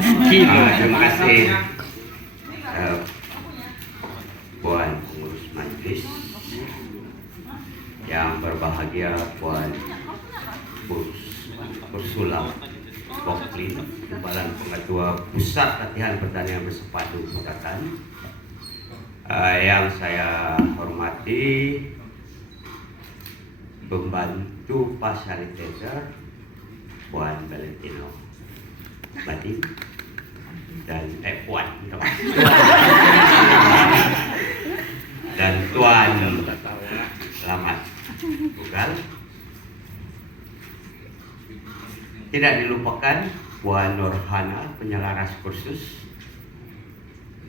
Terima kasih Puan Pengurus Majelis yang berbahagia, Puan Ursula Boklin, Kepala Pengetua Pusat Latihan Pertanian Bersepadu Pekatan, yang saya hormati Pembantu Fasilitator Puan Valentino Badin dan Puan dan Tuan Selamat Bugal. Tidak dilupakan Puan Nurhana, penyelaras kursus,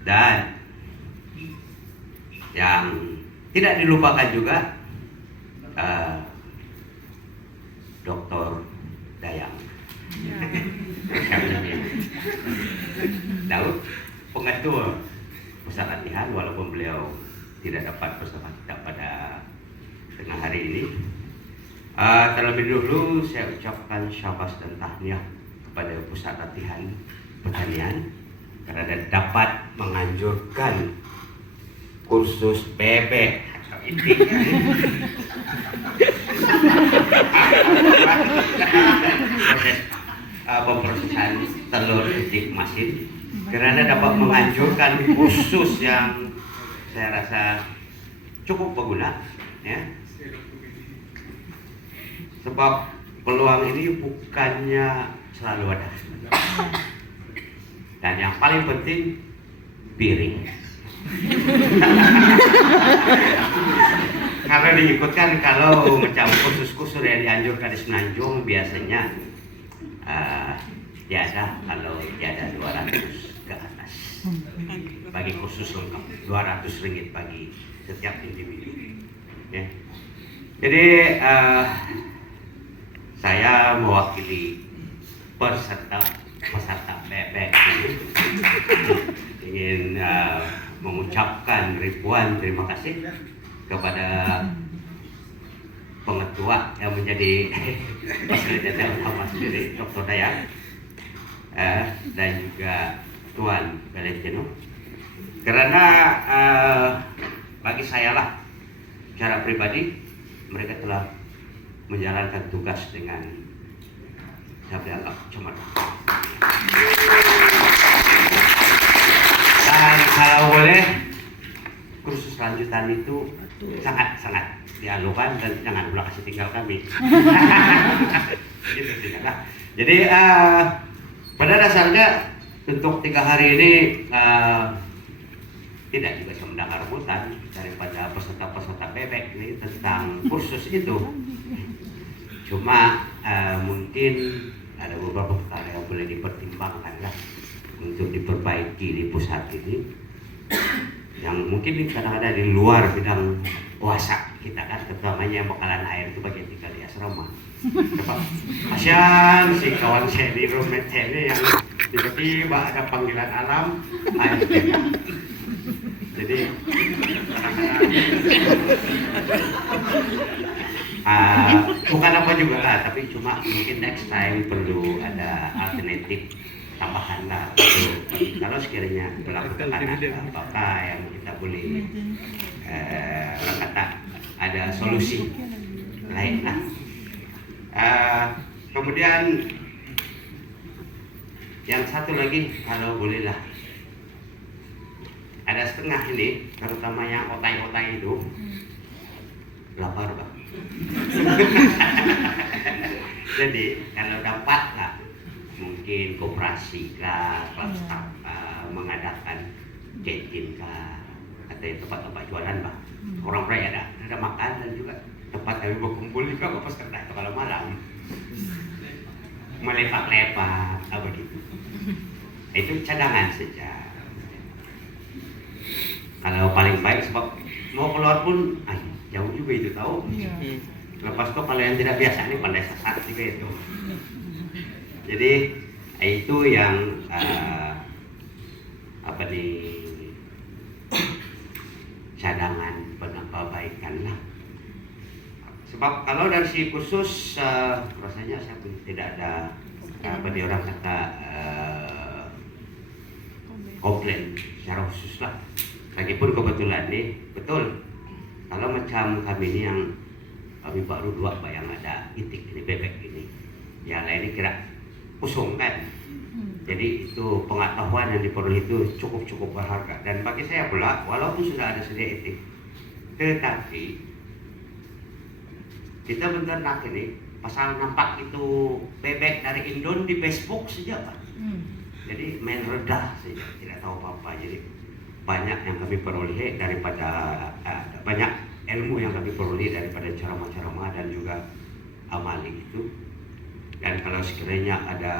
dan yang tidak dilupakan juga Dr. Dayang Daud, pengetua pusat latihan, walaupun beliau tidak dapat bersama kita pada tengah hari ini. Terlebih dulu saya ucapkan syabas dan tahniah kepada pusat latihan pertanian karena dapat menganjurkan kursus bebek atau itik. Pemprosesan telur itik masin, karena dapat menganjurkan kursus yang saya rasa cukup berguna, ya. Sebab peluang ini bukannya selalu ada, dan yang paling penting piring. Karena diikutkan kalau macam kursus-kursus yang dianjurkan di Semenanjung biasanya tiada, kalau tiada 200 ke atas bagi kursus lengkap, 200 ringgit bagi setiap individu, ya. Jadi saya mewakili peserta bebek ini ingin mengucapkan ribuan terima kasih kepada pengetua yang menjadi fasilitator utama sendiri, Dr. Dayang, dan juga Tuan Valentino, karena bagi saya lah secara pribadi mereka telah menjalankan tugas dengan saya anggap cemerlang. Dan kalau boleh kursus lanjutan itu sangat-sangat dialukan dan jangan pula kasih tinggal kami. Gitu, nah, jadi pada dasarnya untuk 3 hari ini tidak juga saya mendengar rebutan daripada peserta-peserta bebek ini tentang kursus itu. Cuma mungkin ada beberapa perkara yang boleh dipertimbangkan lah untuk diperbaiki di pusat ini, yang mungkin kadang-kadang di luar bidang puasa kita kan, terutamanya bakalan air itu bagian tinggal di asrama. Kasihan si kawan saya di roommate ini yang tiba-tiba ada panggilan alam air. Jadi bukan apa juga lah, tapi cuma mungkin next time perlu ada alternatif tambahan lah. Kalau sekiranya berlaku apa yang kita boleh orang kata ada solusi lain lah. Kemudian yang satu lagi kalau boleh lah, ada setengah ini, terutama yang otai-otai itu lapar Pak. Jadi kalau dapat lah, mungkin koperasi kah, klub staff mengadakan canteen kah, atau tempat-tempat jualan Pak. Orang peraya ada makan dan juga tempat kami berkumpul juga pas kerja kalau malam melepak-lepak apa gitu. Itu cadangan saja. Kalau paling baik, sebab mau keluar pun jauh juga itu tahu. Lepas itu kalau yang tidak biasa ini pandai sasar juga itu. Jadi itu yang cadangan perbaikan lah. Sebab kalau dari si khusus rasanya saya pun tidak ada orang kata komplain secara khusus lah. Lagipun kebetulan nih, betul kalau macam kami ini yang kami baru 2 yang ada itik ini, bebek ini, yang lain ini kira kosong kan. Jadi itu pengetahuan yang diperoleh itu cukup berharga. Dan bagi saya pula, walaupun sudah ada sedia itik, tetapi kita benar ini pasal nampak itu bebek dari Indon di Facebook saja Pak. Jadi main redah saja, tidak tahu apa-apa. Jadi banyak yang kami peroleh daripada banyak ilmu yang kami peroleh daripada ceramah-ceramah dan juga amali itu. Dan kalau sekiranya ada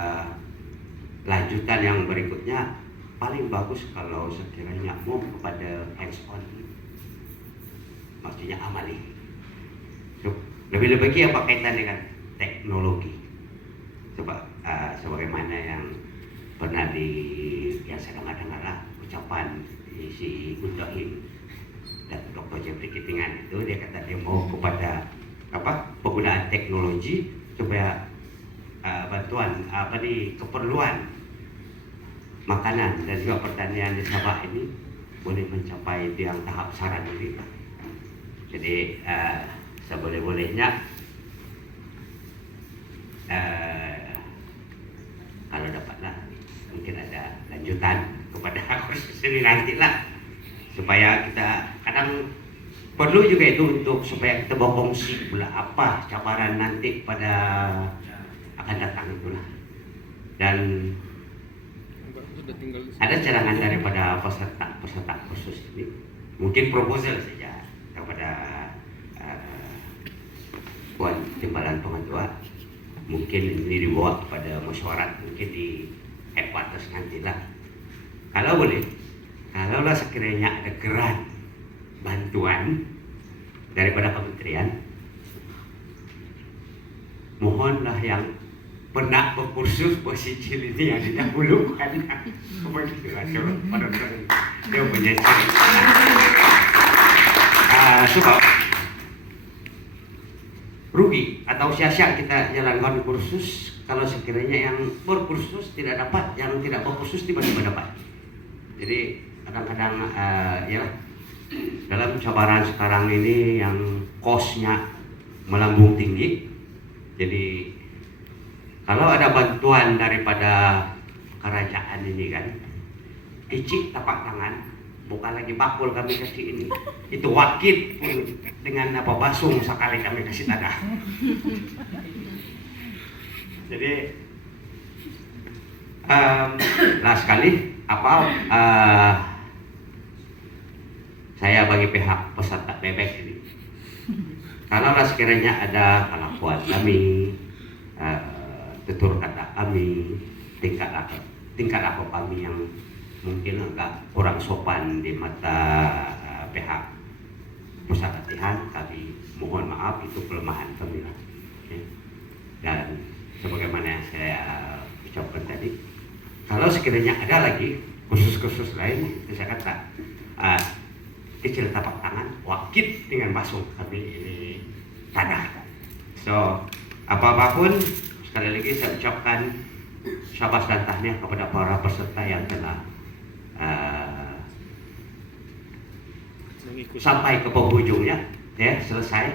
lanjutan yang berikutnya, paling bagus kalau sekiranya move kepada hands on, maksudnya amali. So, lebih-lebih apa kaitan dengan teknologi. Coba sebagaimana yang pernah yang saya dengar lah ucapan si Undohin dan Dr. Jeffrey Kitingan itu, dia kata dia mau kepada penggunaan teknologi supaya bantuan keperluan makanan dan juga pertanian di Sabah ini boleh mencapai yang tahap saran ini. Jadi seboleh-bolehnya kalau dapatlah mungkin ada lanjutan kepada kursus ini nanti lah, supaya kita kadang perlu juga itu untuk supaya kita berkongsi pula apa cabaran nanti pada akan datang itulah. Dan ada cadangan daripada peserta kursus ini, mungkin proposal saja kepada Puan Timbalan Pengetua, mungkin ini dibawa kepada musyawarah, mungkin di headquarters nantilah. Kalau boleh, kalaulah sekiranya ada geran bantuan daripada kementerian, mohonlah yang pernah berkursus posisi ini yang didahulukan. Dia punya sebab rugi atau sia-sia kita jalankan kursus kalau sekiranya yang berkursus tidak dapat, yang tidak berkursus tiba-tiba dapat. Jadi kadang-kadang ya dalam cabaran sekarang ini yang kosnya melambung tinggi, jadi kalau ada bantuan daripada kerajaan ini kan, icik tapak tangan, bukan lagi bakul kami kasih ini, itu wakil pun dengan basung sekali kami kasih tanah. Jadi lah sekali saya bagi pihak peserta bebek ini, kalau sekiranya ada kelakuan kami, tutur kata kami, tingkat laku kami yang mungkin agak kurang sopan di mata pihak pusat latihan, kami mohon maaf, itu kelemahan kami lah. Okay. Dan sebagaimana yang saya ucapkan tadi, kalau sekiranya ada lagi kursus-kursus lain, itu saya kata kecil tapak tangan, wakil dengan basung kami ini tanah. So apapun, sekali lagi saya ucapkan syabas dan tahniah kepada para peserta yang telah sampai ke penghujungnya, ya selesai.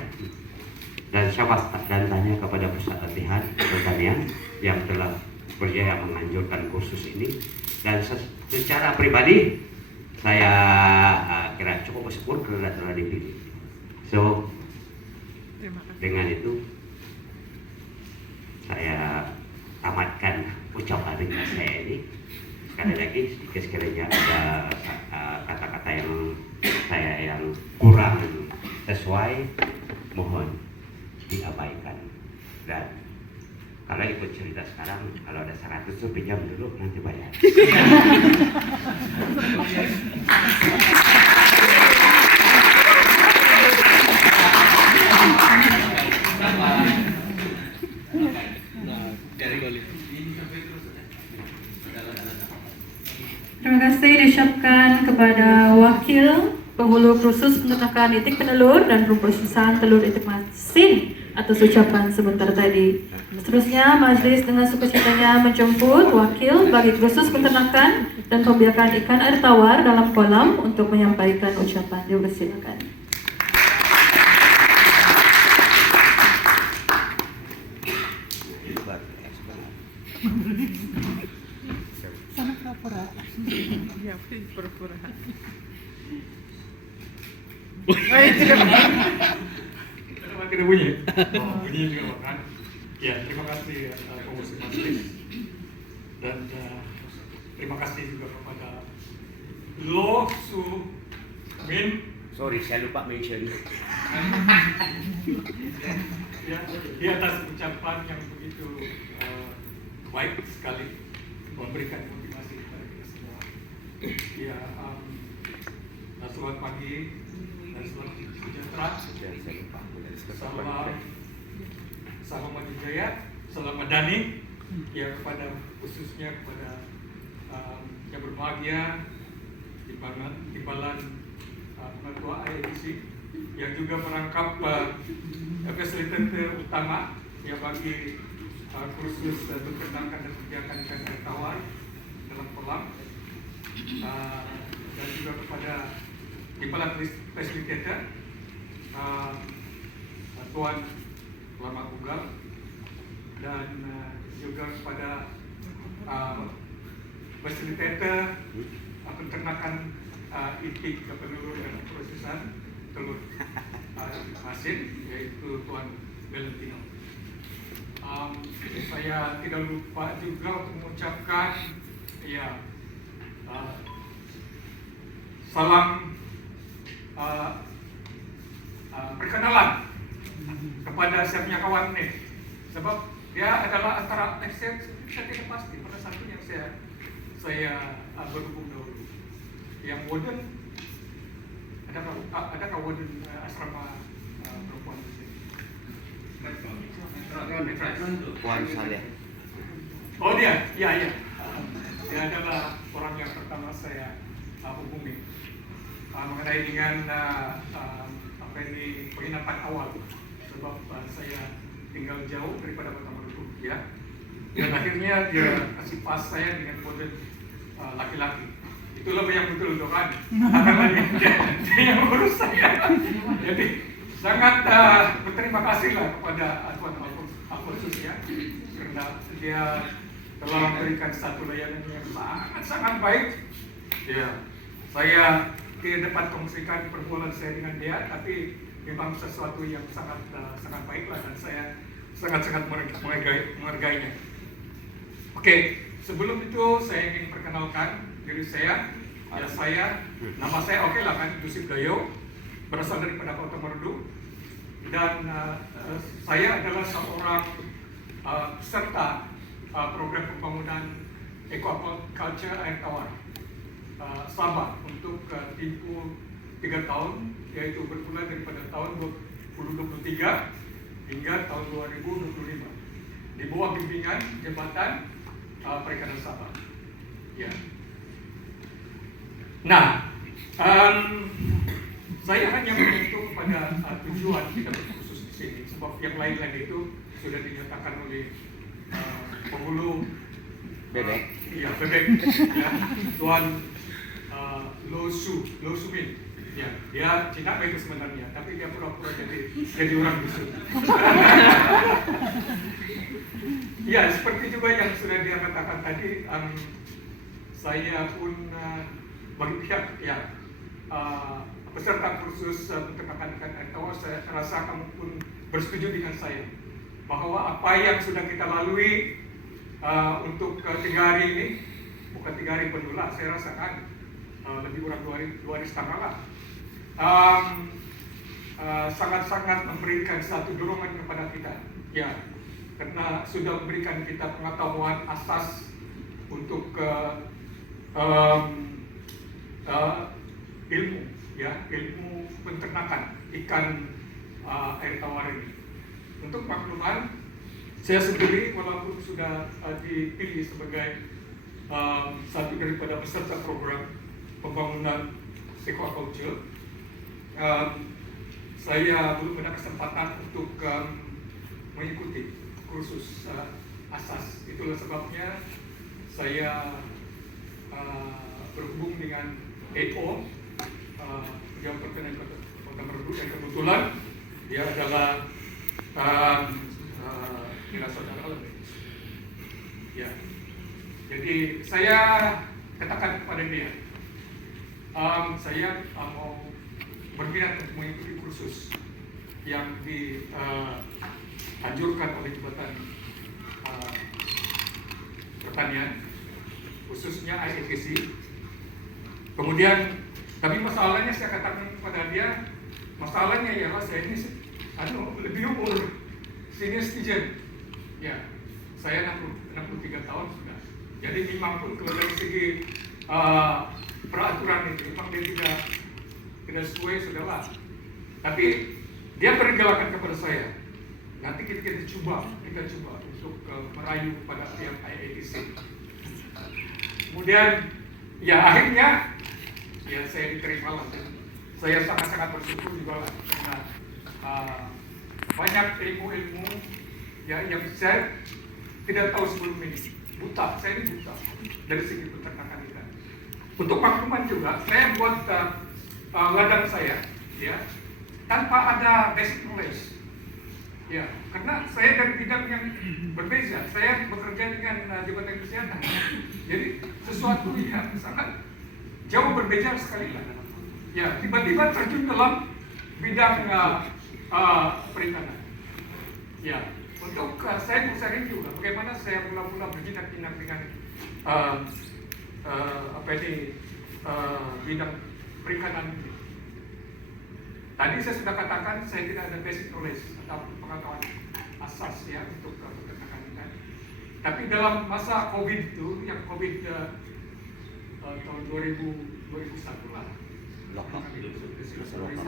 Dan syabas dan tahniah kepada pusat latihan pertanian yang telah berjaya menganjurkan kursus ini. Dan secara pribadi saya kira cukup bersyukur karena telah dipilih. So dengan itu saya tamatkan ucapan ringkas saya ini. Sekali lagi, sekiranya ada kata-kata yang saya kurang sesuai, mohon diabaikan. Dan kalau ikut cerita sekarang, kalau ada 100 tuh pinjam dulu, nanti bayar. Terima kasih diucapkan kepada Wakil Penghulu Kursus Peternakan Itik Penelur dan Perprosesaan Telur Itik Masin atas ucapan sebentar tadi. Seterusnya, majelis dengan sukacitanya menjemput wakil bagi kursus peternakan dan pembiakan ikan air tawar dalam kolam untuk menyampaikan ucapan. Dipersilakan. Tidak bunyi. Bunyi juga makan. Ya, terima kasih pengurus majelis dan terima kasih juga kepada Lo Su Min. Sorry, saya lupa mention. Ya, di atas ucapan yang begitu baik sekali memberikan motivasi kepada kita semua. Ya, selamat pagi dan selamat sejahtera. Salam Madijaya, salam Madani. Ya, kepada khususnya kepada yang berbahagia di balan Ketua IADC yang juga merangkap fasilitator utama yang bagi kursus peternakan dan pembiakan ikan air tawar dalam kolam, dan juga kepada Kepala Fasilitator Tuan Lama Gugal, dan juga kepada fasilitator peternakan itik penelur dan prosesan telur asin, yaitu Tuan Valentino. Saya tidak lupa juga untuk mengucapkan salam perkenalan kepada saya punya kawan nih, sebab dia adalah antara saya tidak pasti pada satu yang saya berhubung dahulu. Yang warden, adakah warden asrama perempuan di sini? Puan Saleh. Oh dia, iya. Dia adalah orang yang pertama saya hubungi mengenai dengan penginapan awal, sebab saya tinggal jauh daripada Kota Maluku, ya. Dan akhirnya dia kasih pas saya dengan warden laki-laki. Itulah yang betul kan, karena dia yang urus saya. Jadi sangat berterima kasih lah kepada Tuan Alfonsus ya, karena dia telah memberikan satu layanan yang sangat baik. Ya, saya tidak dapat kongsikan perbualan saya dengan dia, tapi memang sesuatu yang sangat baik lah, dan saya sangat menghargainya. Oke, sebelum itu saya ingin perkenalkan diri saya. Nama saya oke lah kan, Yusuf Dayo, berasal daripada Kota Merdu, dan saya adalah seorang peserta program pembangunan aquaculture air tawar Sabah untuk tempoh 3 tahun, yaitu bermula daripada tahun 2023 hingga tahun 2025 di bawah bimbingan Jabatan Perikanan Sabah. Ya. Nah, saya hanya menyentuh pada tujuan kita berkhusus di sini, sebab yang lain-lain itu sudah dinyatakan oleh penghulu Bebek. Iya, bebek. Ya, Tuan Lo Su Min. Ya, dia Cina itu sebenarnya, tapi dia pura-pura jadi orang bisu. Ya, seperti juga yang sudah dia katakan tadi, saya pun bagi pihak peserta kursus peternakan ikan air tawar, saya rasa kamu pun bersetuju dengan saya bahwa apa yang sudah kita lalui untuk 3 hari ini, bukan 3 hari penuh lah, saya rasakan lebih kurang 2 hari setengah lah, sangat-sangat memberikan satu dorongan kepada kita, ya, karena sudah memberikan kita pengetahuan asas untuk ilmu peternakan ikan air tawar ini. Untuk makluman, saya sendiri walaupun sudah dipilih sebagai satu daripada peserta program pembangunan aquaculture, saya belum ada kesempatan untuk mengikuti kursus asas. Itulah sebabnya saya berhubung dengan EO, Pejabat Pertanian Kota Merudu, yang kebetulan dia adalah kira saudara lebih. Ya, jadi saya katakan kepada dia, saya mau berminat untuk mengikuti kursus yang dianjurkan oleh Jabatan Pertanian, khususnya IETC. Kemudian, tapi masalahnya saya katakan kepada dia, masalahnya ialah saya ini lebih umur, senior citizen. Ya, saya 63 tahun sudah. Jadi memang pun kalau dari segi peraturan itu, memang dia tidak sesuai, sudahlah. Tapi dia pergalakan kepada saya. Nanti kita coba untuk merayu kepada pihak IETC. Kemudian, ya akhirnya, ya saya diterima lah. Saya sangat-sangat bersyukur juga lah karena banyak ilmu-ilmu ya yang saya tidak tahu sebelum ini. Buta, saya ini buta dari segi peternakan ikan. Untuk makluman juga, saya buat ladang saya, ya, tanpa ada basic knowledge. Ya, karena saya dari bidang yang berbeda. Saya bekerja dengan Jabatan Kesehatan. Jadi sesuatu yang sangat jauh berbeda sekali lah. Ya, tiba-tiba terjun dalam bidang perikanan. Ya, untuk saya sharing juga bagaimana saya mula-mula berjinak-jinak dengan bidang perikanan ini. Tadi saya sudah katakan saya tidak ada basic knowledge atau pengetahuan asas ya untuk peternakan ikan. Tapi dalam masa COVID itu, yang COVID tahun 2001 lah.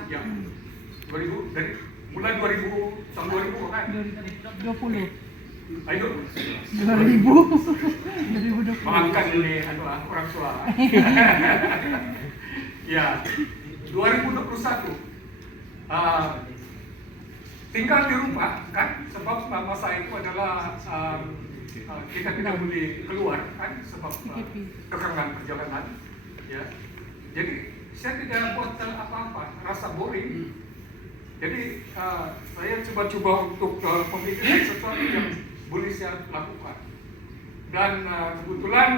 Ya, 2000 dari mulai 2000 tahun 2000 kan? 20. Ayo. 2020. Maafkan ini orang tua. Ya, 2021. Tinggal di rumah kan, sebab masa itu adalah kita tidak boleh keluar kan, sebab kekangan perjalanan. Ya, jadi saya tidak buat apa-apa, rasa boring. Jadi saya coba-coba untuk memikirkan sesuatu yang boleh saya lakukan. Dan kebetulan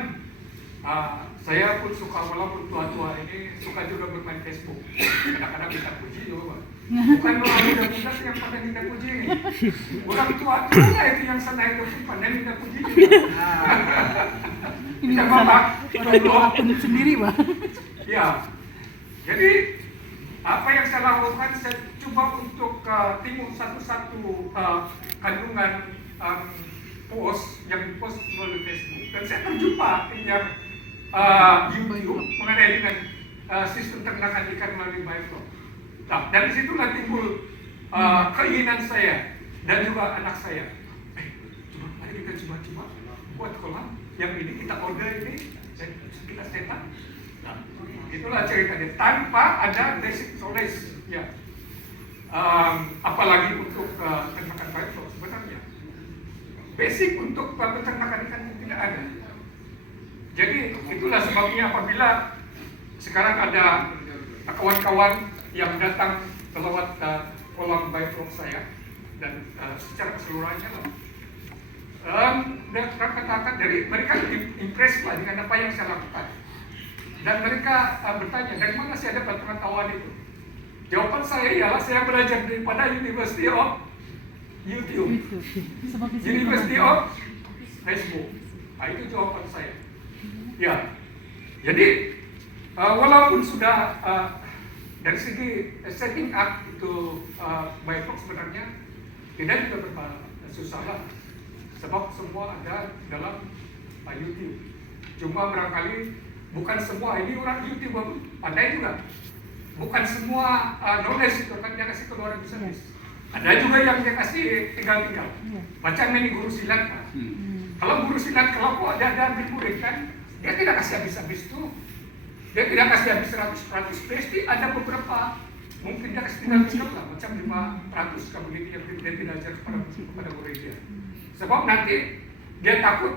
saya pun suka, walaupun tua-tua ini suka juga bermain Facebook. Kadang-kadang minta puji juga. Bukan orang muda-muda yang pandai minta puji ini. Orang tua-tua itu yang senang itu pun pandai minta puji. Ini tidak apa-apa. orang tua akun sendiri, Pak. Ya, jadi apa yang saya lakukan, saya coba untuk timbul satu-satu kandungan post yang dipost melalui Facebook, dan saya terjumpa yang YouTube mengenai dengan sistem ternakan ikan melalui Bioflow. Nah, dari situlah timbul keinginan saya dan juga anak saya. Mari kita coba-coba buat kolam yang ini, kita order ini, dan kita cetak. Nah, itulah ceritanya. Tanpa ada basic knowledge, ya. Apalagi untuk ternakan Bioflow sebenarnya. Basic untuk peternakan ikan tidak ada. Jadi itulah sebabnya apabila sekarang ada kawan-kawan yang datang lewat kolam Bioflow saya dan secara keseluruhannya lah, dan katakan dari mereka impress lah dengan apa yang saya lakukan, dan mereka bertanya dari mana saya dapat pengetahuan itu. Jawaban saya ialah saya belajar daripada University of YouTube, University of Facebook. Nah, itu jawaban saya. Ya, jadi walaupun sudah dari segi setting up itu Bioflow sebenarnya tidak juga susah lah, sebab semua ada dalam YouTube. Cuma barangkali bukan semua, ini orang YouTube pandai juga. Bukan semua knowledge itu kan dia kasih keluar bisnis. Ada juga yang dia kasih tinggal-tinggal. Macam ini guru silat kan. Kalau guru silat, kalau ada ambil murid kan, dia tidak kasih habis-habis tuh. Dia tidak kasih habis 100% pasti ada beberapa mungkin dia kasih tinggal cukup lah, macam 500 begitu yang dia tidak ajar kepada murid dia. Sebab nanti dia takut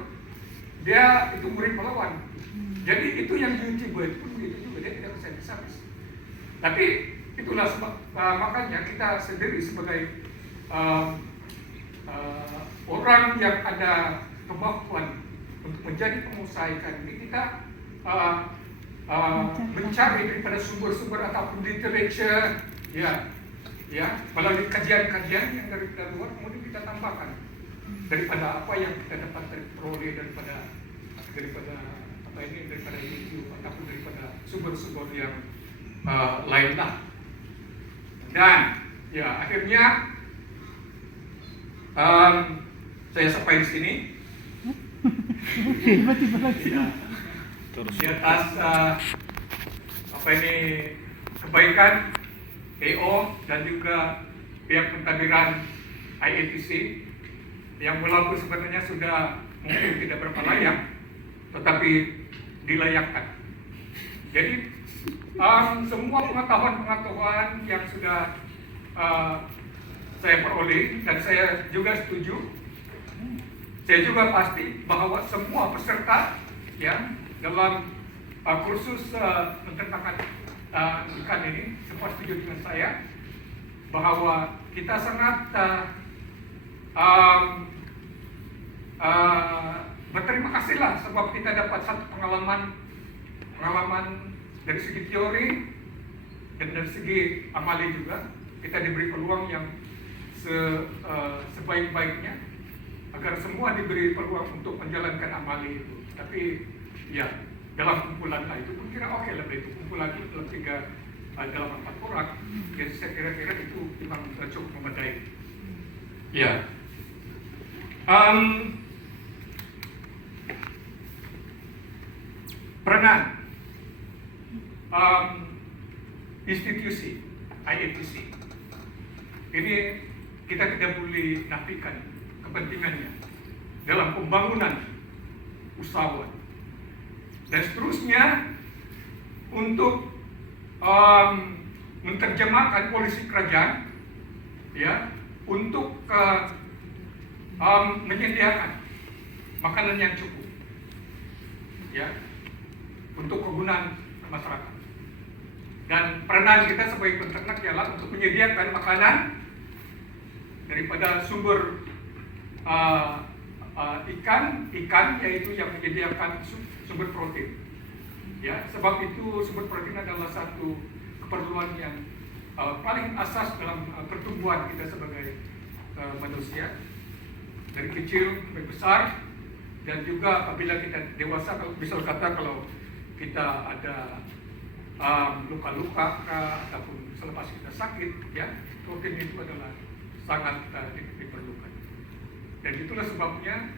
dia itu murid melawan. Jadi itu yang diuji buat pun begitu juga, dia tidak bisa habis. Tapi itulah sebab makanya kita sendiri sebagai orang yang ada kemampuan untuk menjadi pengusaha ikan ini, kita mencari daripada sumber-sumber ataupun literature, ya, melalui kajian-kajian yang dari luar, kemudian kita tambahkan daripada apa yang kita dapat peroleh daripada apa ini, daripada YouTube ataupun daripada sumber-sumber yang lain lah. Dan ya akhirnya saya sampai di sini. Tiba-tiba lagi. Ya, di atas apa ini kebaikan EO dan juga pihak pentadbiran IATC yang walaupun sebenarnya sudah mungkin tidak berapa layak, tetapi dilayakkan. Jadi semua pengetahuan yang sudah saya peroleh, dan saya juga setuju, saya juga pasti bahwa semua peserta ya dalam kursus peternakan ikan ini semua setuju dengan saya bahwa kita sangat berterima kasih lah sebab kita dapat satu pengalaman dari segi teori dan dari segi amali juga. Kita diberi peluang yang sebaik-baiknya agar semua diberi peluang untuk menjalankan amali itu. Tapi ya dalam kumpulan itu pun kira oke lah, itu kumpulan itu dalam 4 orang. Jadi saya kira-kira itu memang cukup memadai. Ya. Peranan institusi IATC ini kita tidak boleh nafikan kepentingannya dalam pembangunan usahawan dan seterusnya untuk menerjemahkan polisi kerajaan ya untuk menyediakan makanan yang cukup ya untuk kegunaan masyarakat. Dan peranan kita sebagai peternak ialah untuk menyediakan makanan daripada sumber ikan yaitu yang menyediakan sumber protein. Ya, sebab itu sumber protein adalah satu keperluan yang paling asas dalam pertumbuhan kita sebagai manusia dari kecil sampai besar, dan juga apabila kita dewasa, kalau misal kata kalau kita ada luka-luka ataupun selepas kita sakit, ya protein itu adalah sangat diperlukan. Dan itulah sebabnya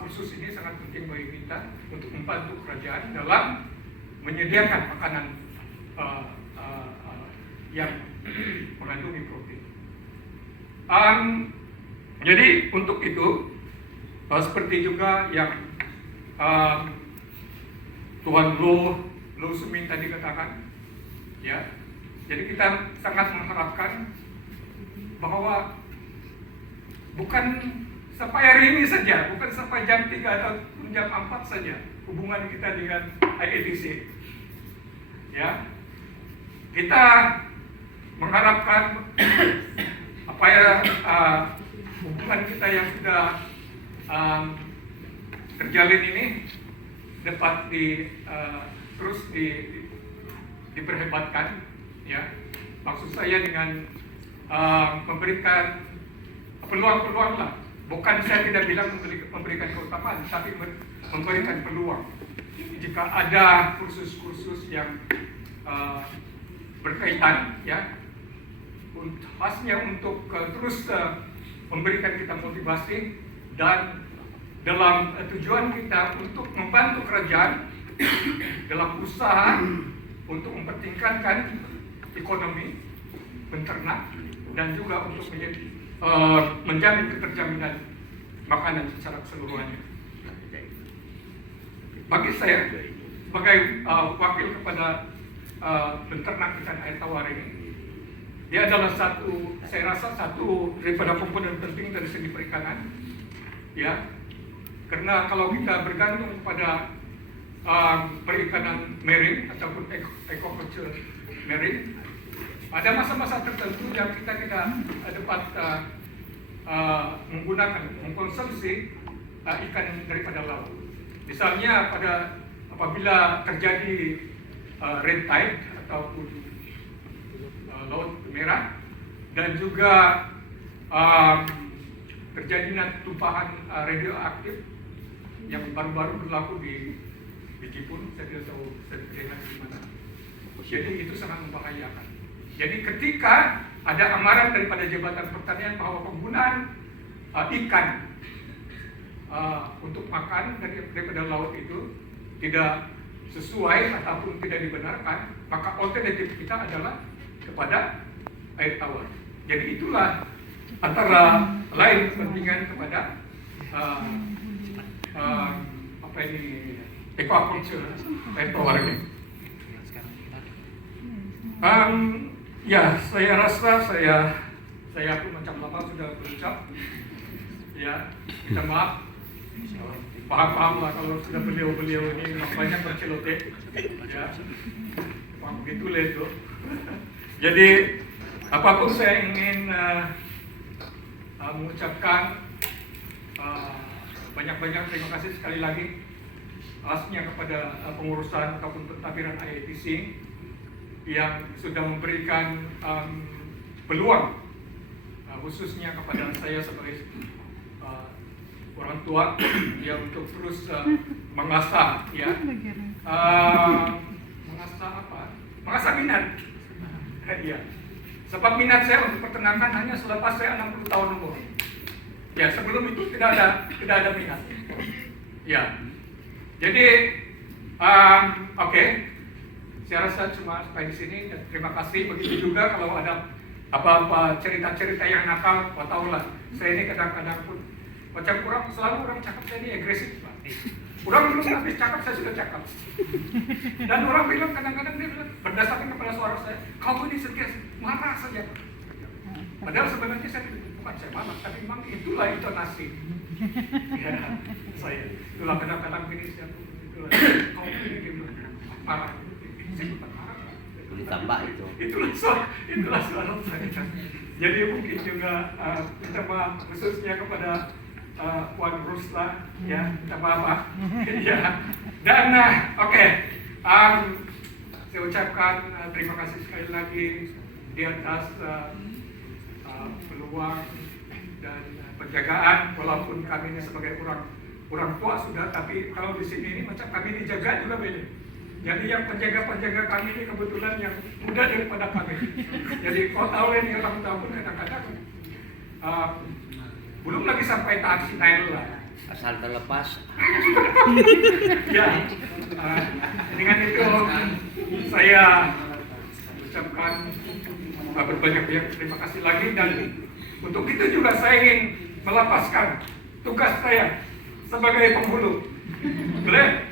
kursus ini sangat penting bagi kita untuk membantu kerajaan dalam menyediakan makanan yang mengandungi protein. Jadi untuk itu seperti juga yang Tuan Lo Sumin tadi katakan, ya. Jadi kita sangat mengharapkan bahwa bukan sampai hari ini saja, bukan sampai jam 3 atau jam 4 saja hubungan kita dengan IATC. Ya. Kita mengharapkan apa ya hubungan kita yang sudah terjalin ini dapat terus diperhebatkan, ya. Maksud saya dengan memberikan peluang-peluang lah. Bukan saya tidak bilang memberikan keutamaan, tapi memberikan peluang. Jika ada kursus-kursus yang berkaitan, ya, khasnya untuk terus memberikan kita motivasi dan dalam tujuan kita untuk membantu kerajaan dalam usaha untuk mempertingkatkan ekonomi peternak dan juga untuk menjamin keterjaminan makanan secara keseluruhannya. Bagi saya sebagai wakil kepada peternak ikan air tawar ini, dia adalah saya rasa satu daripada komponen penting dari segi perikanan, ya. Karena kalau kita bergantung pada perikanan marine ataupun aquaculture marine, ada masa-masa tertentu yang kita tidak dapat mengkonsumsi ikan daripada laut. Misalnya apabila terjadi red tide ataupun laut merah, dan juga terjadinya tumpahan radioaktif yang baru-baru berlaku di Jepun, saya tidak tahu sedang di mana. Jadi itu sangat membahayakan. Jadi ketika ada amaran daripada Jabatan Pertanian bahwa penggunaan ikan untuk makan daripada laut itu tidak sesuai ataupun tidak dibenarkan, maka alternatif kita adalah kepada air tawar. Jadi itulah antara lain kepentingan kepada aquaculture air tawar ini. Ya, saya rasa saya pun macam lama sudah berucap. Ya, minta maaf. Paham lah kalau sudah beliau ini banyak berceloteh. Ya, begitu lah itu. Jadi apapun saya ingin mengucapkan banyak-banyak terima kasih sekali lagi khasnya kepada pengurusan ataupun pentadbiran IATC yang sudah memberikan peluang khususnya kepada saya sebagai orang tua yang untuk terus mengasah mengasah minat. Ya. Sebab minat saya untuk peternakan hanya selepas saya 60 tahun umur. Ya, sebelum itu tidak ada minat. Ya. Jadi oke. Saya rasa cuma sampai di sini. Terima kasih. Begitu juga kalau ada apa-apa cerita-cerita yang nakal, tahu lah. Saya ini kadang-kadang pun macam selalu orang cakap saya ini agresif, Pak. Orang belum habis cakap, saya sudah cakap. Dan orang bilang kadang-kadang dia bilang berdasarkan kepada suara saya, kamu ini setiap marah saja, Pak. Padahal sebenarnya bukan saya marah, tapi memang itulah intonasi. Ya, saya itulah kadang-kadang ini saya itulah kamu ini dia bilang marah. Saya bukan marah. Ditambah itu. Itulah suara saya. Jadi mungkin juga minta maaf khususnya kepada Puan Rusla, ya, minta maaf, ya. Dan oke, saya ucapkan terima kasih sekali lagi di atas peluang dan penjagaan, walaupun kami ini sebagai orang tua sudah, tapi kalau di sini ini macam kami dijaga juga beda. Jadi yang penjaga kami ini kebetulan yang muda daripada kami. Jadi kau tahu ini orang tua pun kadang-kadang belum lagi sampai tahap final lah. Asal terlepas. Ya, dengan itu saya ucapkan berbanyak-banyak terima kasih lagi, dan untuk itu juga saya ingin melepaskan tugas saya sebagai penghulu. Boleh?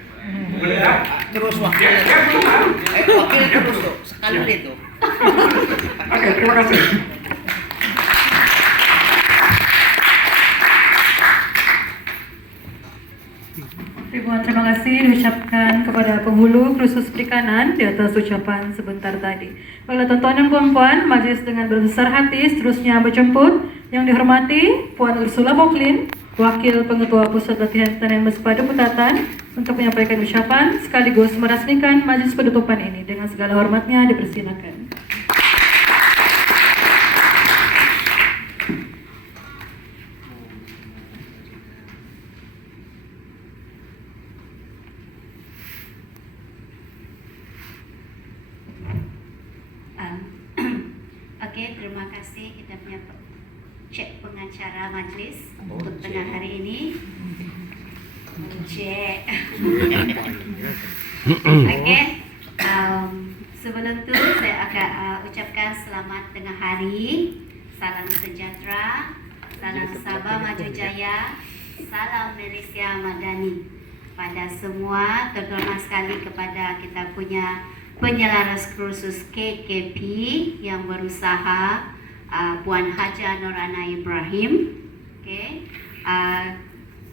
Boleh ya? Terus wakil. Ya, belum. Wakil terus tuh. Sekali itu. Oke, terima kasih. Ribuan terima kasih diucapkan kepada penghulu khusus perikanan di atas ucapan sebentar tadi. Baiklah tuan-tuan dan puan-puan, majelis dengan berbesar hati seterusnya berjemput Yang Dihormati Puan Ursula Boklin, Wakil Pengetua Pusat Latihan Pertanian Mespada Putatan, untuk menyampaikan ucapan sekaligus merasmikan majelis penutupan ini. Dengan segala hormatnya dipersilakan. Oke, terima kasih kita punya cek pengacara majelis untuk tengah hari ini. Cek. Oke, sebelum itu saya akan ucapkan selamat tengah hari, salam sejahtera, salam Sabah Maju Jaya, salam Malaysia Madani pada semua, terutama sekali kepada kita punya penyelaras kursus KKP yang berusaha Puan Haja Norana Ibrahim. Okay.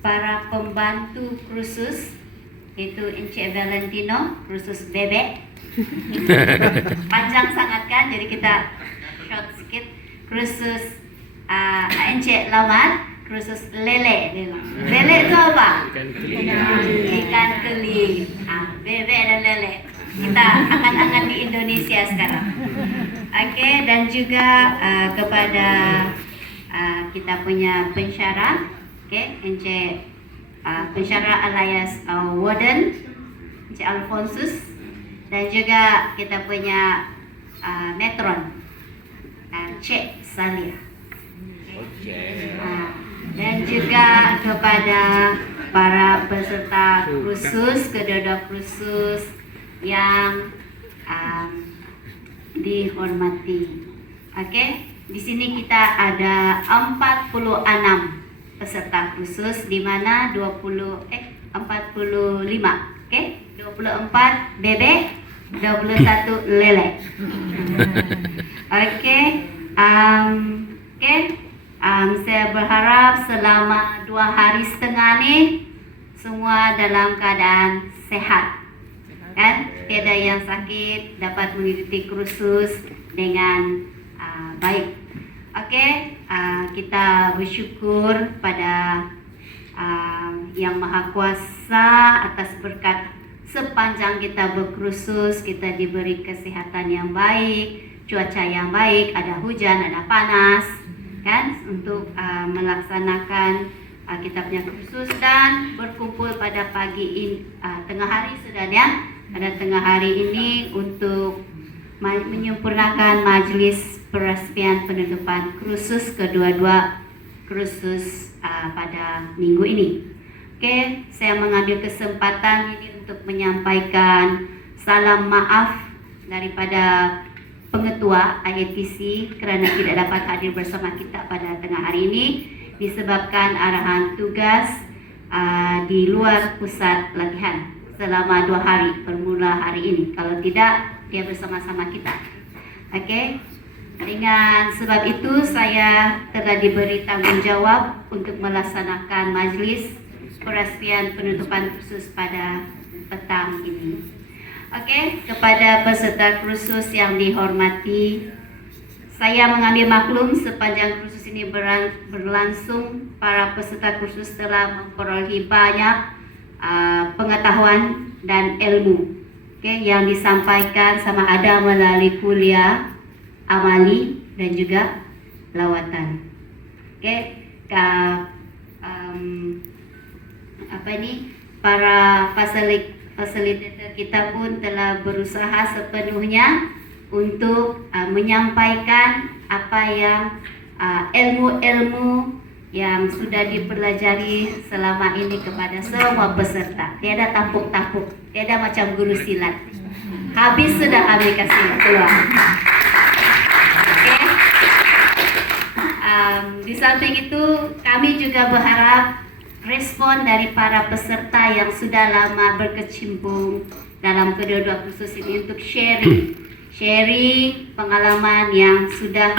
Para pembantu kursus itu Encik Valentino, kursus bebek. Panjang sangat kan, jadi kita short sedikit. Kursus Encik Lamat, kursus lele. Lele itu apa? Ikan keli. Bebek dan lele. Kita angkat-angkat di Indonesia sekarang. Oke, dan juga kepada kita punya pensyarah, Encik pensyarah alias Warden, Encik Alfonsus, dan juga kita punya Metron, Cik Salia. Dan juga kepada para peserta kursus, kedua kursus yang dihormati. Oke, di sini kita ada 46 peserta khusus, di mana 45, 24 bebek, 21 lele. Oke, saya berharap selama 2 hari setengah nih semua dalam keadaan sehat, kan? Tiada yang sakit, dapat mengikuti kursus dengan baik. Oke, kita bersyukur pada Yang Maha Kuasa atas berkat sepanjang kita berkursus, kita diberi kesehatan yang baik, cuaca yang baik, ada hujan, ada panas, kan, untuk melaksanakan kita punya kursus dan berkumpul pada pagi ini, tengah hari sudah ya, pada tengah hari ini untuk menyempurnakan majlis peresmian penutupan kursus kedua-dua kursus pada minggu ini. Oke, saya mengambil kesempatan ini untuk menyampaikan salam maaf daripada pengetua IATC kerana tidak dapat hadir bersama kita pada tengah hari ini disebabkan arahan tugas di luar pusat latihan selama 2 hari bermula hari ini. Kalau tidak, dia bersama-sama kita. Oke. Dengan sebab itu saya telah diberi tanggung jawab untuk melaksanakan majlis peresmian penutupan kursus pada petang ini. Oke, kepada peserta kursus yang dihormati, saya mengambil maklum sepanjang kursus ini berlangsung, para peserta kursus telah memperolehi banyak pengetahuan dan ilmu yang disampaikan sama ada melalui kuliah, amali, dan juga lawatan. Para fasilitator kita pun telah berusaha sepenuhnya untuk menyampaikan apa yang ilmu-ilmu yang sudah dipelajari selama ini kepada semua peserta. Tiada tampuk-tampuk, tiada macam guru silat. Habis sudah kami kasih keluar. Di samping itu kami juga berharap respon dari para peserta yang sudah lama berkecimpung dalam kedua-dua kursus ini untuk sharing pengalaman yang sudah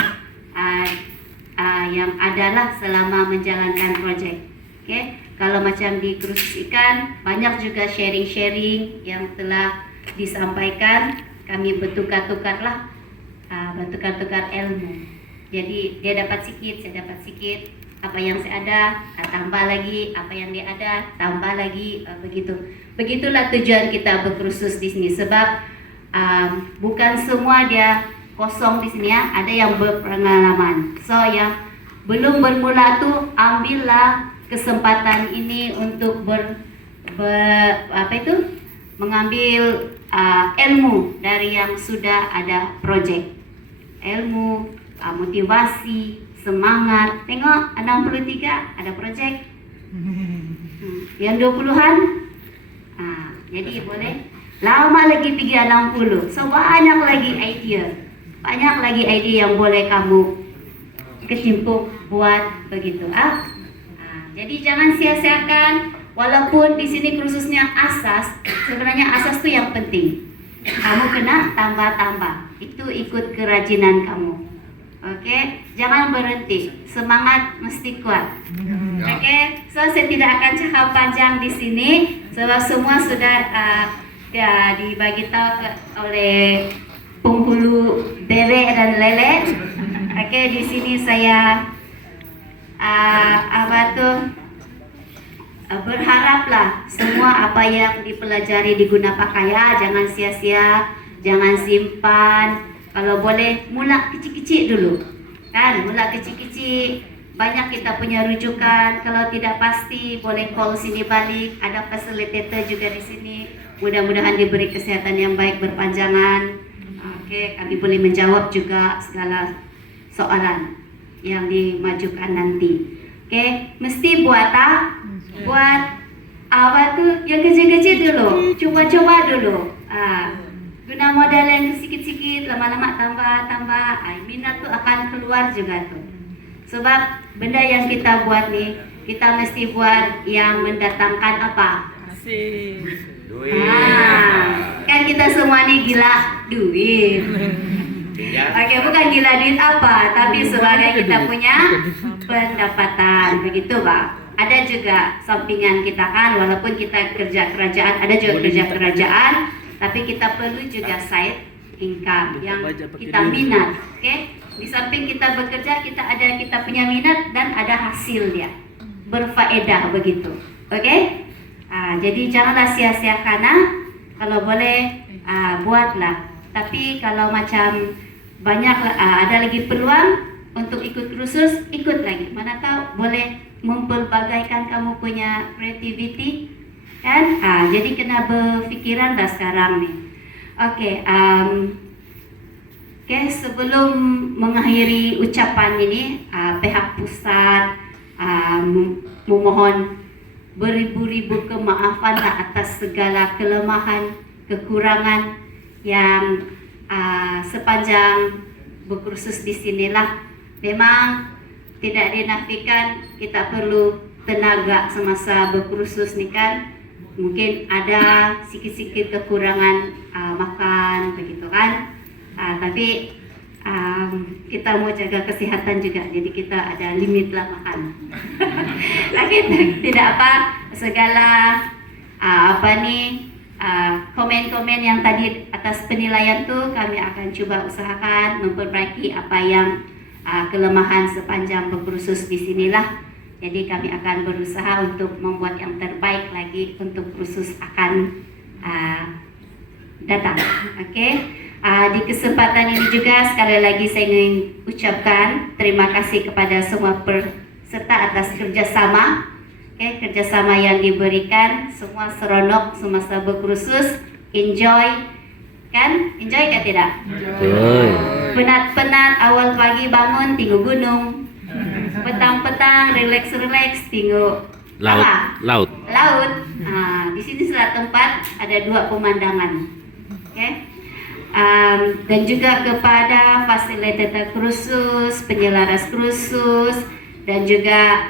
yang adalah selama menjalankan proyek. Kalau macam di kursus ikan, banyak juga sharing-sharing yang telah disampaikan. Kami bertukar-tukar ilmu. Jadi dia dapat sikit, saya dapat sikit. Apa yang saya ada, tambah lagi. Apa yang dia ada, tambah lagi. Begitu. Begitulah tujuan kita berkursus di sini. Sebab bukan semua dia kosong di sini ya. Ada yang berpengalaman. So yang belum bermula tu, ambillah kesempatan ini untuk mengambil ilmu dari yang sudah ada projek. Ilmu, motivasi, semangat. Tengok 63 ada projek. Yang 20-an jadi boleh lama lagi pergi 60. So banyak lagi idea. Banyak lagi idea yang boleh kamu kecimpung buat begitu. Jadi jangan sia-siakan, walaupun di sini khususnya asas, sebenarnya asas itu yang penting. kamu kena tambah-tambah. Itu ikut kerajinan kamu. Oke, jangan berhenti. Semangat mesti kuat. Oke, so saya tidak akan cakap panjang di sini sebab semua sudah dibagi tahu oleh penghulu bebek dan lele. Oke, di sini saya berharaplah semua apa yang dipelajari diguna pakai ya, jangan sia-sia, jangan simpan. Kalau boleh mula kecil-kecil dulu, kan? Mula kecil-kecil. Banyak kita punya rujukan. Kalau tidak pasti boleh call sini balik. Ada facilitator juga di sini. Mudah-mudahan diberi kesehatan yang baik berpanjangan. Oke, kami boleh menjawab juga segala soalan yang dimajukan nanti. Oke, mesti buat apa tuh yang kecil-kecil dulu, coba-coba dulu. Guna modal yang sedikit-sedikit, lama-lama tambah, minat tuh akan keluar juga tuh. Sebab benda yang kita buat nih, kita mesti buat yang mendatangkan apa? Duit. Kan kita semua nih gila duit. Oke, bukan gila duit apa, tapi sebagai kita punya pendapatan, begitu Pak. Ada juga sampingan kita kan, walaupun kita kerja kerajaan, ada juga kerja kerajaan, tapi kita perlu juga side income yang kita minat. Oke, di samping kita bekerja, kita punya minat dan ada hasil dia, berfaedah begitu. Oke, jadi janganlah sia-siakan. Kalau boleh buatlah. Tapi kalau macam banyak ada lagi peluang untuk ikut kursus, ikut lagi. Mana tahu boleh mempelbagaikan kamu punya creativity, kan? Jadi kena berfikiran dah sekarang nih. Oke, sebelum mengakhiri ucapan ini, pihak pusat memohon beribu-ribu kemaafan atas segala kelemahan, kekurangan yang sepanjang berkursus di sinilah. Memang tidak dinafikan kita perlu tenaga semasa berkursus nih kan. Mungkin ada sikit-sikit kekurangan makan begitu kan. Tapi kita mau jaga kesehatan juga, jadi kita ada limit lah makan. Lagi tidak apa, segala komen-komen yang tadi atas penilaian tuh kami akan coba usahakan memperbaiki apa yang kelemahan sepanjang berkursus di sinilah. Jadi kami akan berusaha untuk membuat yang terbaik lagi untuk kursus akan datang. Oke. Di kesempatan ini juga sekali lagi saya ingin ucapkan terima kasih kepada semua peserta atas kerjasama. Kerjasama yang diberikan, semua seronok semasa berkursus, enjoy, kan? Enjoy kan tidak? Penat-penat awal pagi bangun tinggal gunung, petang-petang relax tinggal laut. Di sini salah tempat ada dua pemandangan. Dan juga kepada fasilitator kursus, penyelaras kursus, dan juga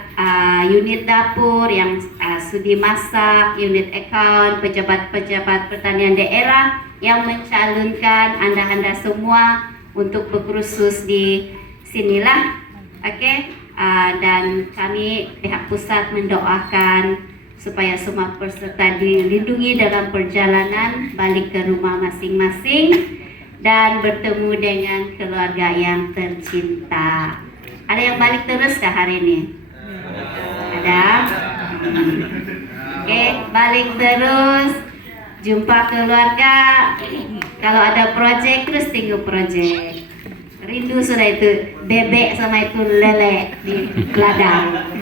unit dapur yang sudi masak, unit account, pejabat-pejabat pertanian daerah yang mencalonkan anda-anda semua untuk berkursus di sinilah. Dan kami pihak pusat mendoakan supaya semua peserta dilindungi dalam perjalanan balik ke rumah masing-masing dan bertemu dengan keluarga yang tercinta. Ada yang balik terus kah hari ini? Ada? Balik terus, jumpa keluarga. Kalau ada project terus tinggal project. Rindu sudah itu bebek sama itu lele di ladang.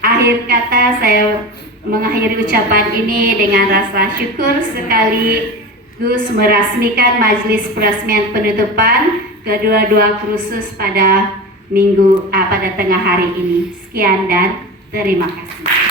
Akhir kata saya mengakhiri ucapan ini dengan rasa syukur sekali Gus merasmikan majlis peresmian penutupan kedua-dua kursus pada pada tengah hari ini. Sekian dan terima kasih.